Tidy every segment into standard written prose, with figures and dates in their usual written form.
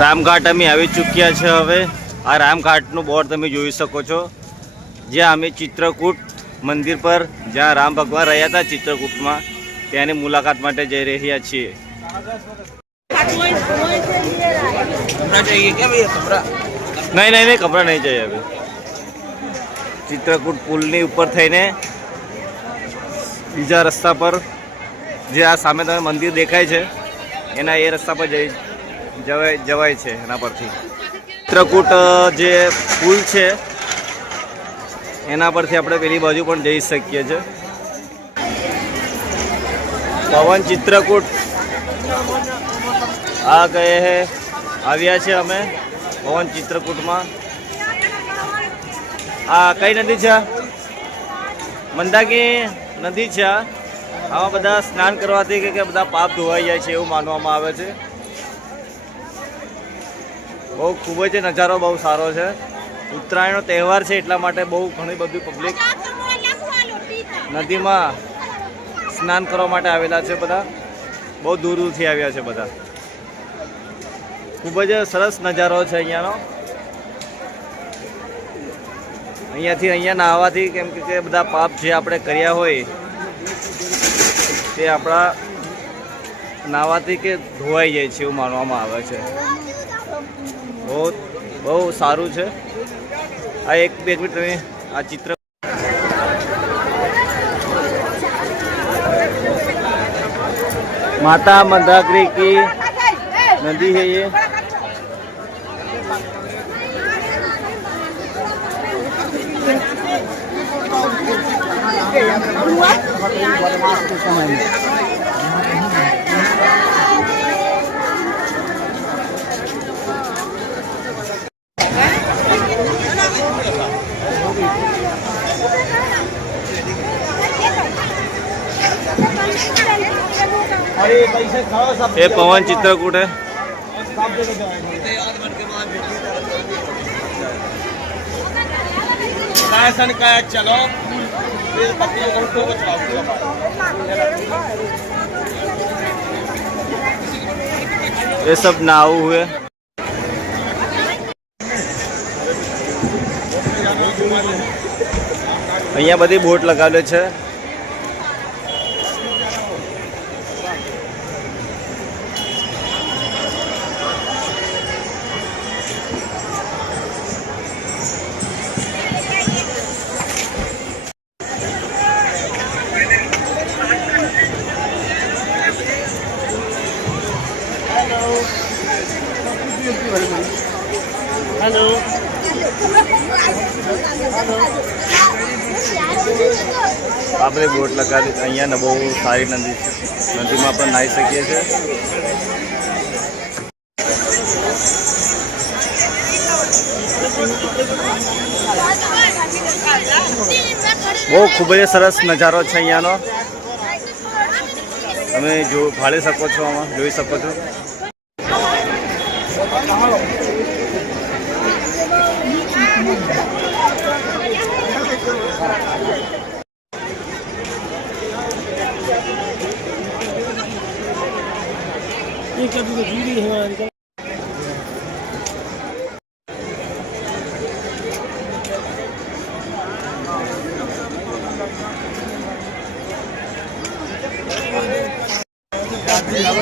રામઘાટ અમે આવી ચૂક્યા છે। હવે આ રામઘાટનું બોર્ડ તમે જોઈ શકો છો, જ્યાં અમે ચિત્રકૂટ મંદિર પર જ્યાં રામ ભગવાન રહ્યા હતા ચિત્રકૂટમાં, ત્યાંની મુલાકાત માટે જઈ રહ્યા છીએ। નહીં નહીં નહીં, કપડા નહીં જઈએ। હવે ચિત્રકૂટ પુલની ઉપર થઈને બીજા રસ્તા પર જે આ સામે તમે મંદિર દેખાય છે એના એ રસ્તા પર જવાય છે। એના પરથી ચિત્રકૂટ જે પુલ છે એના પરથી આપણે પેલી બાજુ પણ જઈ શકીએ છીએ। પવન ચિત્રકૂટ આ ગયે હે આવ્યા છે અમે પવન ચિત્રકૂટમાં। આ કઈ નદી છે? મંદાકી નદી છે। આમાં બધા સ્નાન કરવાથી કે બધા પાપ ધોવાઈ જાય છે એવું માનવામાં આવે છે। બહુ ખૂબ જ નજારો બહુ સારો છે। ઉત્તરાયણનો તહેવાર છે એટલા માટે બહુ ઘણી બધી પબ્લિક નદીમાં સ્નાન કરવા માટે આવેલા છે। બધા બહુ દૂર દૂરથી આવ્યા છે બધા। ખૂબ જ સરસ નજારો છે અહીંયાનો। અહીંયાથી અહીંયા નાહવાથી કેમ કે બધા પાપ જે આપણે કર્યા હોય તે આપણા નાહવાથી કે ધોવાઈ જાય છે એવું માનવામાં આવે છે। બહુ સારું છે। આ એક બે મિનિટ તમે આ ચિત્ર माता मंदाकिनी की नदी है ये। ये पवन चित्रकूट है। चलो ये सब नाव हुए। અહીંયા બધી બોટ લગાવેલી છે। हेलो આપણે બોટ લગાવી અહીંયા બહુ સારી નદી છે। નદીમાં પણ નાહી શકીએ છીએ। બહુ ખૂબ જ સરસ નજારો છે અહીંયાનો। તમે ભાળી શકો છો, આમાં જોઈ શકો છો।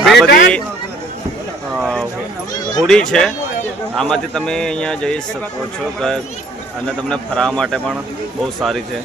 આ બધી હોડી છે। આમાંથી તમે અહીંયા જઈ શકો છો અને તમને ફરવા માટે પણ બહુ સારી છે।